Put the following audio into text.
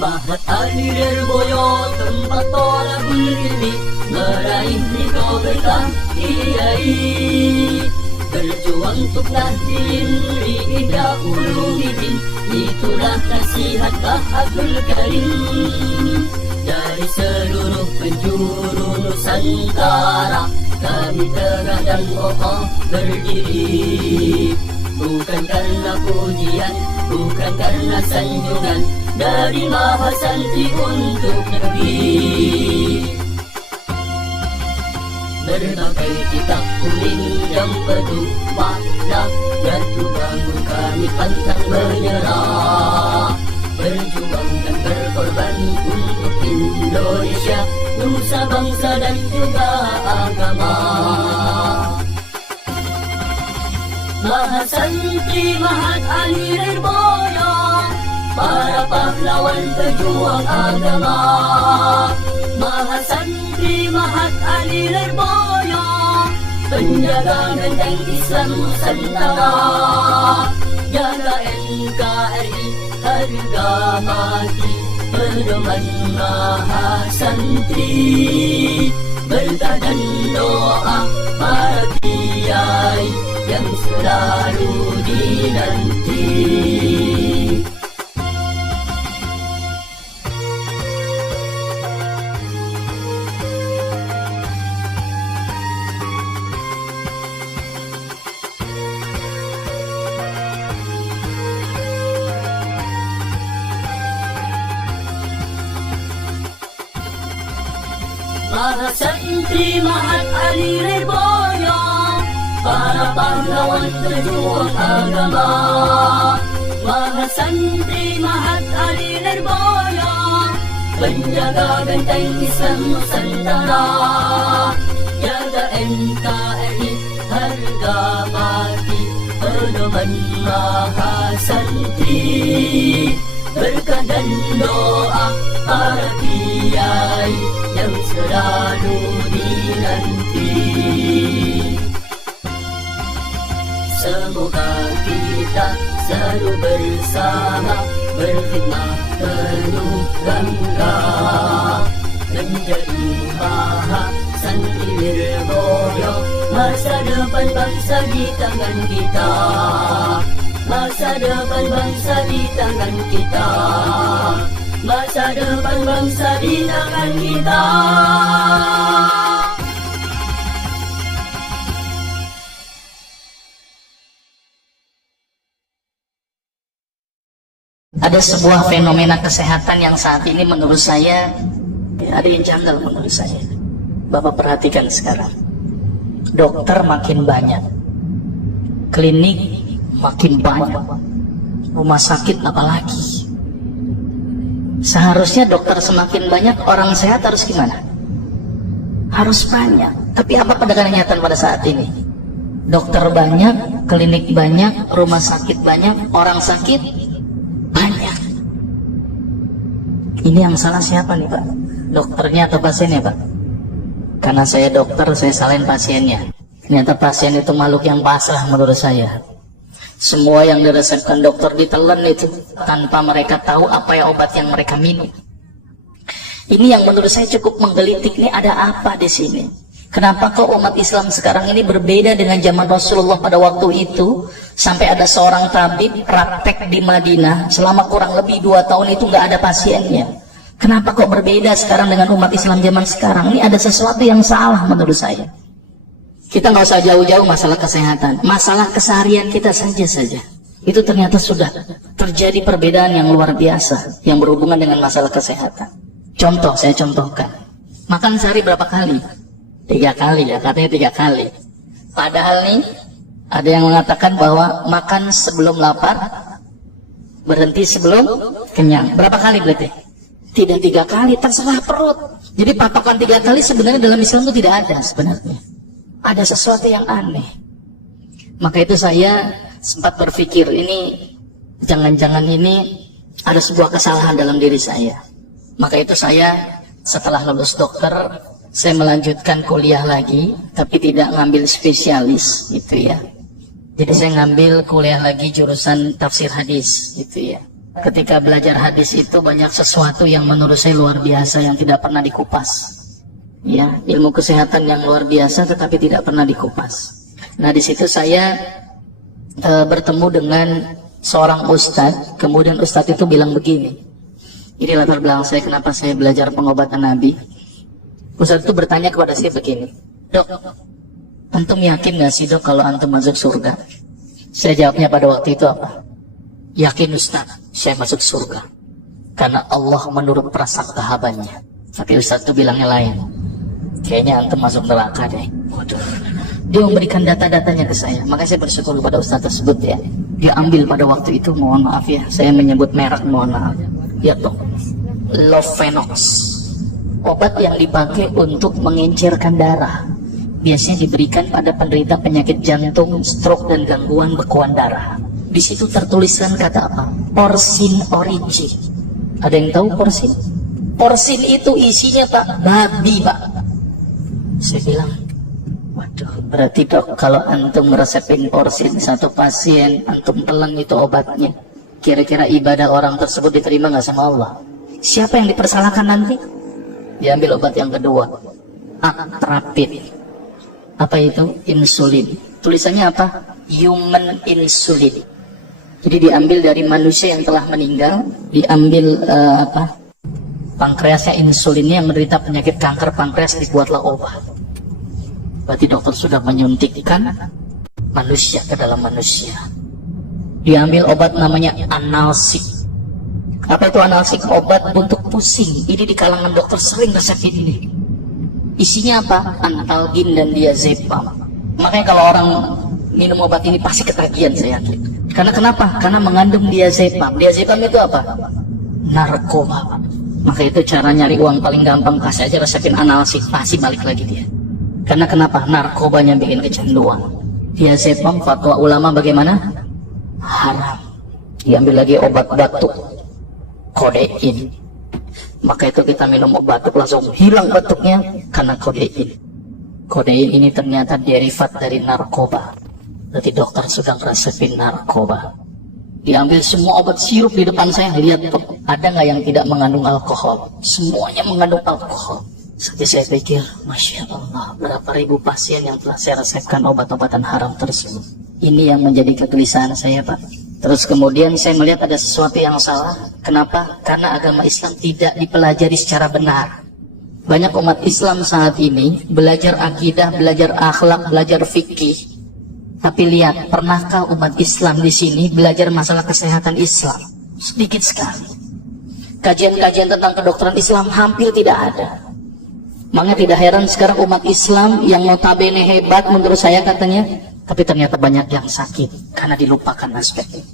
Mahat alir boyo tempat tolak berdiri, meraih ridho berkah kiai. Berjuang untuk nahdin riida ulumuddin, itulah nasihat Mbah Abdul Karim. Dari seluruh penjuru Nusantara, kami tegak dan kokoh berdiri. Bukan karena pujian, bukan karena sanjungan dari Maha Santri untuk negeri. Berbagai kitab kuning yang penuh makna, jatuh bangun kami pantang menyerah. Berjuang dan berkorban untuk Indonesia, nusa bangsa dan juga agama. Maha Santri Mahat Ali Lirboyo, para pahlawan pejuang agama. Maha Santri Mahat Ali Lirboyo, penjaga benteng Islam Nusantara. Jaga NKRI harga mati, pedoman Maha Santri. Berkah dan doa para kiai yang selalu dinanti. Maha Santri Mahat Ali Lirboyo, para pahlawan pejuang agama. Maha Santri Mahat Ali Lirboyo, penjaga benteng Islam Nusantara. Jaga NKRI harga mati, pedoman Maha Santri. Berkah dan doa para kiai yang selalu dinanti. Semoga kita selalu bersama, berkhidmat penuh bangga, menjadi Maha Santri Lirboyo. Masa depan bangsa di tangan kita, masa depan bangsa di tangan kita, masa depan bangsa di tangan kita. Ada sebuah fenomena kesehatan yang saat ini menurut saya ada yang janggal menurut saya. Bapak perhatikan sekarang, dokter makin banyak, klinik makin banyak, rumah sakit apalagi. Seharusnya dokter semakin banyak, orang sehat harus gimana? Harus banyak. Tapi apa pada kenyataan pada saat ini? Dokter banyak, klinik banyak, rumah sakit banyak, orang sakit banyak. Ini yang salah siapa nih Pak? Dokternya atau pasiennya Pak? Karena saya dokter, saya salahin pasiennya. Ternyata pasien itu makhluk yang pasrah menurut saya. Semua yang diresepkan dokter ditelan itu tanpa mereka tahu apa ya obat yang mereka minum. Ini yang menurut saya cukup menggelitik, nih ada apa di sini? Kenapa kok umat Islam sekarang ini berbeda dengan zaman Rasulullah pada waktu itu? Sampai ada seorang tabib praktek di Madinah selama kurang lebih 2 tahun itu nggak ada pasiennya. Kenapa kok berbeda sekarang dengan umat Islam zaman sekarang? Ini ada sesuatu yang salah menurut saya. Kita nggak usah jauh-jauh masalah kesehatan, masalah keseharian kita saja. Itu ternyata sudah terjadi perbedaan yang luar biasa yang berhubungan dengan masalah kesehatan. Contoh, saya contohkan. Makan sehari berapa kali? 3 kali ya, katanya 3 kali. Padahal nih, ada yang mengatakan bahwa makan sebelum lapar, berhenti sebelum kenyang. Berapa kali berarti? Tidak 3 kali, terserah perut. Jadi patokan 3 kali sebenarnya dalam Islam itu tidak ada sebenarnya. Ada sesuatu yang aneh. Maka itu saya sempat berpikir, ini jangan-jangan ini ada sebuah kesalahan dalam diri saya. Maka itu saya setelah lulus dokter, saya melanjutkan kuliah lagi, tapi tidak ngambil spesialis gitu ya. Jadi saya ngambil kuliah lagi jurusan tafsir hadis gitu ya. Ketika belajar hadis itu banyak sesuatu yang menurut saya luar biasa yang tidak pernah dikupas. Ya, ilmu kesehatan yang luar biasa tetapi tidak pernah dikupas. Nah, di situ saya bertemu dengan seorang ustadz. Kemudian ustadz itu bilang begini. Ini latar belakang saya kenapa saya belajar pengobatan Nabi. Ustadz itu bertanya kepada saya begini, "Dok, antum yakin gak sih dok kalau antum masuk surga?" Saya jawabnya pada waktu itu apa? "Yakin Ustaz, saya masuk surga karena Allah menurut prasangka hambanya." Tapi Ustaz itu bilangnya lain. "Kayaknya antum masuk neraka deh." Waduh. Dia memberikan data-datanya ke saya. Maka saya bersyukur kepada Ustaz tersebut ya. Dia ambil pada waktu itu, mohon maaf ya, saya menyebut merek, mohon maaf. Ya dok, Lovenox, obat yang dipakai untuk mengencerkan darah. Biasanya diberikan pada penderita penyakit jantung, stroke dan gangguan bekuan darah. Di situ tertuliskan kata apa? Porsin origin. Ada yang tahu porsin? Porsin itu isinya pak babi pak. Saya bilang, waduh, berarti dok kalau antum meresepin porsin satu pasien, antum telan itu obatnya. Kira-kira ibadah orang tersebut diterima nggak sama Allah? Siapa yang dipersalahkan nanti? Diambil obat yang kedua, Atrapin. Apa itu? Insulin. Tulisannya apa? Human insulin. Jadi diambil dari manusia yang telah meninggal, diambil pankreasnya, insulinnya yang menderita penyakit kanker pankreas, dibuatlah obat. Berarti dokter sudah menyuntikkan manusia ke dalam manusia. Diambil obat namanya analsik. Apa itu analsik? Obat untuk pusing. Ini di kalangan dokter sering resep ini. Isinya apa? Antalgin dan diazepam. Makanya kalau orang minum obat ini pasti ketagihan, saya yakin. Karena kenapa? Karena mengandung diazepam. Diazepam itu apa? Narkoba. Maka itu cara nyari uang paling gampang, kasih aja resepin analsik, pasti balik lagi dia. Karena kenapa? Narkobanya bikin kecanduan. Diazepam, fatwa ulama bagaimana? Haram. Diambil lagi obat batuk, kodein. Maka itu kita minum obat batuk langsung hilang batuknya karena kodein. Kodein ini ternyata derivat dari narkoba. Berarti dokter sudah resepin narkoba. Diambil semua obat sirup di depan saya, lihat ada nggak yang tidak mengandung alkohol? Semuanya mengandung alkohol. Sampai saya pikir, Masya Allah, berapa ribu pasien yang telah saya resepkan obat-obatan haram tersebut. Ini yang menjadi kegelisahan saya Pak. Terus kemudian saya melihat ada sesuatu yang salah. Kenapa? Karena agama Islam tidak dipelajari secara benar. Banyak umat Islam saat ini belajar akidah, belajar akhlak, belajar fikih. Tapi lihat, pernahkah umat Islam di sini belajar masalah kesehatan Islam? Sedikit sekali. Kajian-kajian tentang kedokteran Islam hampir tidak ada. Makanya tidak heran sekarang umat Islam yang notabene hebat menurut saya katanya, tapi ternyata banyak yang sakit karena dilupakan aspek ini.